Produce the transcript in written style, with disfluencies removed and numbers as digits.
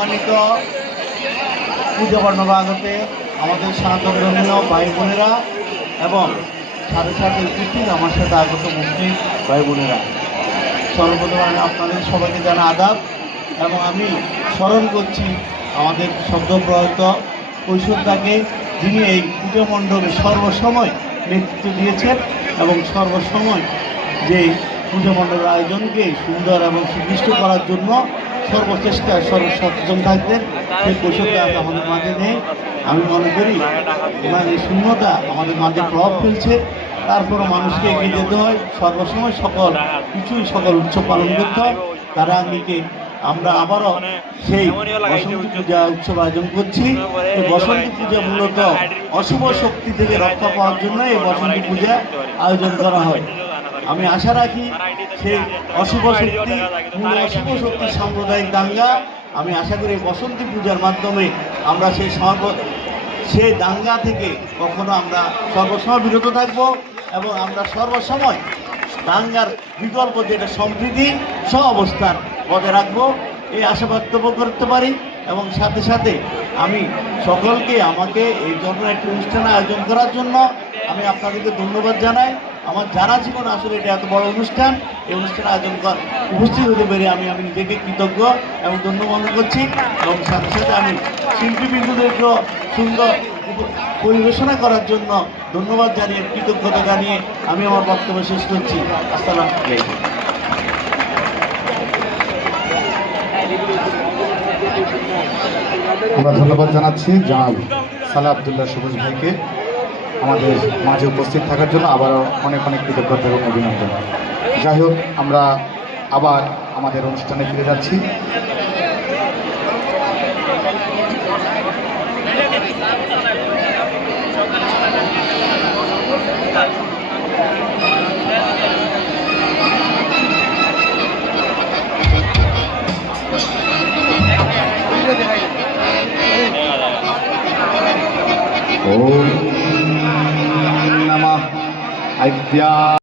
সম্মানিত পূজা বর্ণবাগতে আমাদের সনাতন ধর্মীয় ভাই বোনেরা এবং সাথে সাথে উপস্থিত আমার সাথে আগত মুসলিম ভাই বোনেরা, সর্বপ্রথম আমি আপনাদের সবাইকে জানা আদাব এবং আমি স্মরণ করছি আমাদের শব্দপ্রয়ত কৈশোরদাকে, যিনি এই পুজো মণ্ডপে সর্বসময় নেতৃত্ব দিয়েছেন এবং সর্বসময় যে পুজো মণ্ডপের আয়োজনকে সুন্দর এবং সুদৃষ্ট করার জন্য সর্বচেষ্টা সচেতন থাকতেন। সেই কৈশোরদা আমাদের মাঝে নেই। আমি মনে করি ওনার এই শূন্যতা আমাদের মাঝে প্রভাব ফেলছে। তারপরও মানুষকে এগিয়ে যেতে হয়, সর্বসময় সকল উৎসব পালন করতে হয়। তারা আঙ্গিকে আমরা আবারও সেই বসন্ত পূজা উৎসব আয়োজন করছি। এই বসন্ত পূজা মূলত অশুভ শক্তি থেকে রক্ষা পাওয়ার জন্য এই বসন্ত পূজা আয়োজন করা হয়। আমি আশা রাখি সেই অশুভ শক্তি সাম্প্রদায়িক দাঙ্গা, আমি আশা করি বসন্তী পূজার মাধ্যমে আমরা সেই দাঙ্গা থেকে কখনো আমরা সর্বসময় বিরত থাকব এবং আমরা সর্বসময় দাঙ্গার বিকল্প যেটা সম্প্রীতি অবস্থান বজায় রাখবো, এই আশা বক্তব্য করতে পারি। এবং সাথে সাথে আমি সকলকে আমাকে এই জন্য একটি অনুষ্ঠান আয়োজন করার জন্য আমি আপনাদেরকে ধন্যবাদ জানাই। আমার জানা ছিল না আসলে এটা এত বড় অনুষ্ঠান, এই অনুষ্ঠান আয়োজন উপস্থিত হতে পেরে আমি নিজেকে কৃতজ্ঞ এবং ধন্যবাদ করছি। এবং সাথে সাথে আমি শিল্পীবৃন্দদেরকেও সুন্দর পরিবেশনা করার জন্য ধন্যবাদ জানিয়ে, কৃতজ্ঞতা জানিয়ে আমি আমার বক্তব্য শেষ করছি। আসসালামু আলাইকুম। আমরা ধন্যবাদ জানাচ্ছি জনাব সালাহ আবদুল্লাহ সবুজ ভাইকে আমাদের মাঝে উপস্থিত থাকার জন্য। আবারও অনেক অনেক কৃতজ্ঞতা এবং অভিনন্দন। যাই হোক, আমরা আবার আমাদের অনুষ্ঠানে ফিরে যাচ্ছি। ওম নমঃ আদ্যা